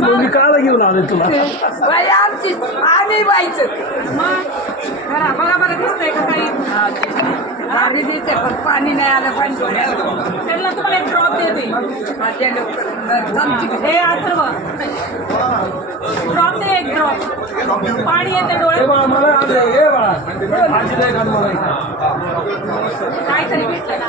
मी काला घेऊन आलो तुला बाई आमची आम्ही बाईचं मग बघा बघा बरं दिसतंय का काही गाडी देते पण पाणी नाही आलं पाणी त्यांना तुम्हाला एक ड्रॉप देते हे अथर्व ड्रॉप दे एक ड्रॉप पाणी येते डोळ्यात मला हे बाळा आजी नाही का मला काहीतरी भेटलं ना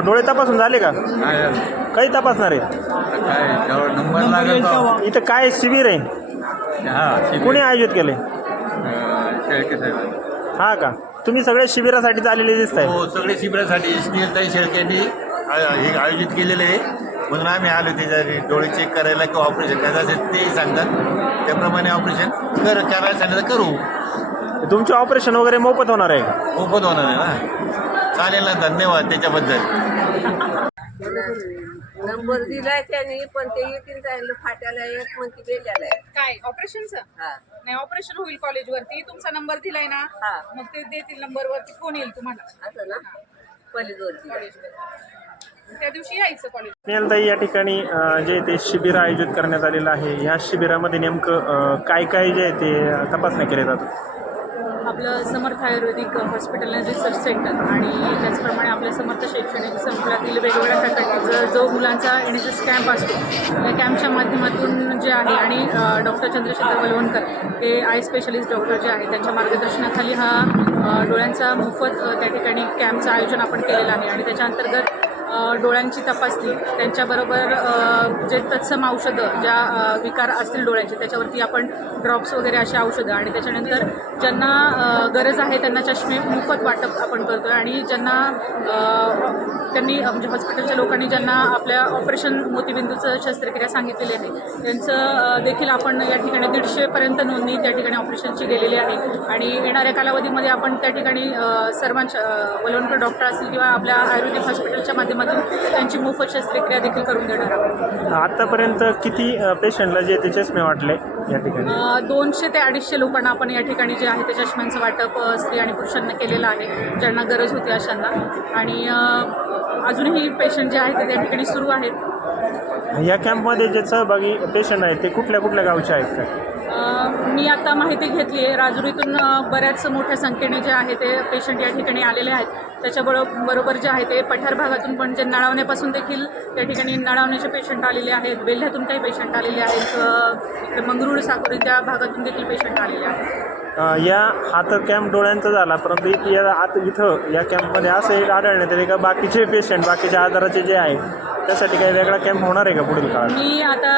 डोळे तपासून झाले का काही तपासणार आहे काय नंबर लागेल इथं काय शिबिर आहे हा कोणी आयोजित केले शेळके साहेब हा का तुम्ही सगळे शिबिरासाठी आलेले दिसत आहे हो सगळे शिबिरासाठी स्नेहलताई शेळकेंनी हे आयोजित केलेलं आहे म्हणून आम्ही आलो त्याच्या डोळे चेक करायला किंवा ऑपरेशन करायचं असेल ते सांगतात त्याप्रमाणे ऑपरेशन करायला सांगितलं करू तुमचे ऑपरेशन वगैरे मोफत होणार आहे का मोफत होणार आहे ना चालेल ना धन्यवाद त्याच्याबद्दल नंबर दिलाय त्यांनी पण ते येतील जायला फाट्याला एक म्हणते बेल्याला आहे काय ऑपरेशनचं हा नाही ऑपरेशन होईल कॉलेजवरती तुमचा नंबर दिलाय ना हा. मग ते देतील नंबरवरती फोन येईल तुम्हाला असं ना कॉलेजवरती त्या दिवशी यायचं कॉलेज स्नेहलताई या ठिकाणी जे ते शिबिर आयोजित करण्यात आलेलं आहे ह्या शिबिरामध्ये नेमकं काय काय जे आहे ते तपासण्या केल्या जातात आपलं समर्थ आयुर्वेदिक हॉस्पिटल अँड रिसर्च सेंटर आणि त्याचप्रमाणे आपल्या समर्थ शैक्षणिक संकुलातील वेगवेगळ्या फॅकल्टीचा जो मुलांचा एन एस एस कॅम्प असतो त्या कॅम्पच्या माध्यमातून जे आहे आणि डॉक्टर चंद्रशेखर वलवणकर हे आय स्पेशलिस्ट डॉक्टर जे आहे त्यांच्या मार्गदर्शनाखाली हा डोळ्यांचा मोफत त्या ठिकाणी कॅम्पचं आयोजन आपण केलेलं आहे आणि त्याच्या अंतर्गत डोळ्यांची तपासणी त्यांच्याबरोबर जे तत्सम औषधं ज्या विकार असतील डोळ्यांचे त्याच्यावरती आपण ड्रॉप्स वगैरे अशी औषधं आणि त्याच्यानंतर ज्यांना गरज आहे त्यांना चष्मे मोफत वाटप आपण करतो आहे आणि ज्यांना त्यांनी म्हणजे हॉस्पिटलच्या लोकांनी ज्यांना आपल्या ऑपरेशन मोतीबिंदूचं शस्त्रक्रिया सांगितलेली आहे त्यांचं देखील आपण या ठिकाणी 150पर्यंत नोंदणी त्या ठिकाणी ऑपरेशनची गेलेली आहे आणि येणाऱ्या कालावधीमध्ये आपण त्या ठिकाणी सर्वांच्या वलवणकर डॉक्टर असतील किंवा आपल्या आयुर्वेदिक हॉस्पिटलच्या माध्यमातून त्यांची मोफत शस्त्रक्रिया देखील करून देणार आहोत आतापर्यंत किती पेशंटला जे ते चष्मे वाटले या ठिकाणी 200 ते 250 लोकांना आपण या ठिकाणी जे आहे ते चष्म्यांचं वाटप स्त्री आणि पुरुषांना केलेलं आहे ज्यांना गरज होती अशांना आणि अजूनही पेशंट जे आहेत ते त्या ठिकाणी सुरू आहेत या कॅम्पमध्ये जे सहभागी पेशंट आहेत ते कुठल्या कुठल्या गावचे आहेत का मी आता माहिती घेतली आहे राजुरीतून बऱ्याच मोठ्या संख्येने जे आहे ते पेशंट या ठिकाणी आलेले आहेत त्याच्याबरोबर जे आहे ते पठार भागातून पण जे नळावण्यापासून देखील त्या ठिकाणी नळावण्याचे पेशंट आलेले आहेत बेल्ह्यातून काही पेशंट आलेले आहेत इकडे मंगरूळ साकोरी त्या भागातून देखील पेशंट आलेले आहेत या हा तर कॅम्प डोळ्यांचा झाला परंतु इथं या कॅम्पमध्ये असं आढळण्यात येते का बाकीचे पेशंट बाकीच्या आजाराचे जे आहे त्यासाठी काही वेगळा कॅम्प होणार आहे का पुढील काळात मी आता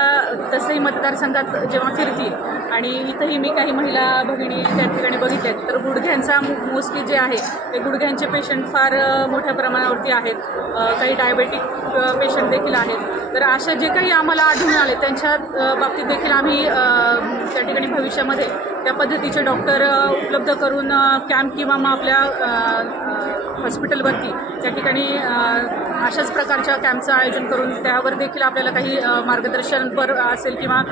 तसंही मतदारसंघात जेव्हा फिरते आणि इथंही मी काही महिला भगिनी त्या ठिकाणी बघितल्यात तर गुडघ्यांचा मोस्टली जे आहे ते गुडघ्यांचे पेशंट फार मोठ्या प्रमाणावरती आहेत काही डायबेटिक पेशंट देखील आहेत तर अशा जे काही आम्हाला आढळून आले त्यांच्या बाबतीत देखील आम्ही त्या ठिकाणी भविष्यामध्ये त्या पद्धतीचे डॉक्टर उपलब्ध करून कॅम्प किंवा मग आपल्या हॉस्पिटलवरती त्या ठिकाणी अशाच प्रकारच्या कॅम्पचं आयोजन करून त्यावर देखील आपल्याला काही मार्गदर्शनपर असेल किंवा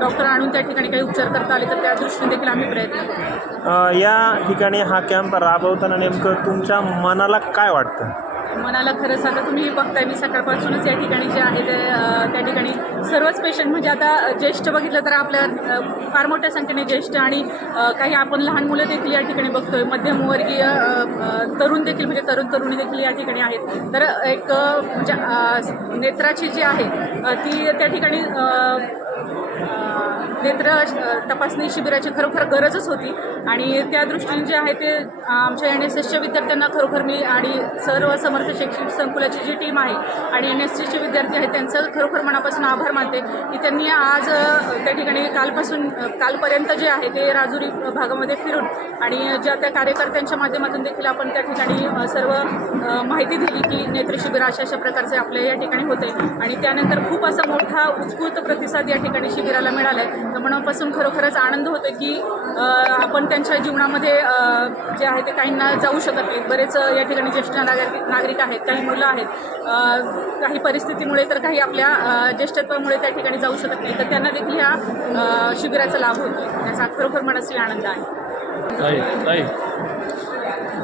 डॉक्टर आणून त्या ठिकाणी काही उपचार करता आले तर त्या दृष्टीने देखील आम्ही प्रयत्न करू या ठिकाणी हा कॅम्प राबवताना नेमकं तुमच्या मनाला काय वाटतं मनाला खरं सांगा तुम्ही बघताय मी सकाळपासूनच या ठिकाणी जे आहे ते त्या ठिकाणी सर्वच पेशंट म्हणजे आता ज्येष्ठ बघितलं तर आपल्या फार मोठ्या संख्येने ज्येष्ठ आणि काही आपण लहान मुलं देखील या ठिकाणी बघतोय मध्यमवर्गीय तरुण देखील म्हणजे तरुणी देखील या ठिकाणी आहेत तर एक म्हणजे नेत्राची जी आहे ती त्या ठिकाणी नेत्र तपासणी शिबिराची खरोखर गरजच होती आणि त्या दृष्टीने जे आहे ते आमच्या एन एस एसच्या विद्यार्थ्यांना खरोखर मी आणि सर्व समर्थ शैक्षणिक संकुलाची जी टीम आहे आणि एन एस सीचे विद्यार्थी आहेत त्यांचं खरोखर मनापासून आभार मानते की त्यांनी आज त्या ठिकाणी कालपर्यंत जे आहे ते राजुरी भागामध्ये फिरून आणि ज्या त्या कार्यकर्त्यांच्या माध्यमातून देखील आपण त्या ठिकाणी सर्व माहिती दिली की नेत्र शिबिर अशा प्रकारचे आपल्या या ठिकाणी होते आणि त्यानंतर खूप असा मोठा उत्स्फूर्त प्रतिसाद या ठिकाणी शिबिराला मिळाला आहे तर मनापासून खरोखरच आनंद होतो की आपण त्यांच्या जीवनामध्ये जे आहे ते काहींना जाऊ शकत नाही बरेच या ठिकाणी ज्येष्ठ नागरिक आहेत काही मुलं आहेत काही परिस्थितीमुळे तर काही आपल्या ज्येष्ठत्वामुळे त्या ठिकाणी जाऊ शकत नाही तर त्यांना देखील ह्या शिबिराचा लाभ होतो याचा खरोखर मनाशी आनंद आहे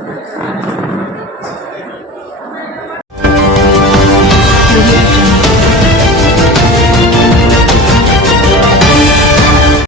धन्यवाद.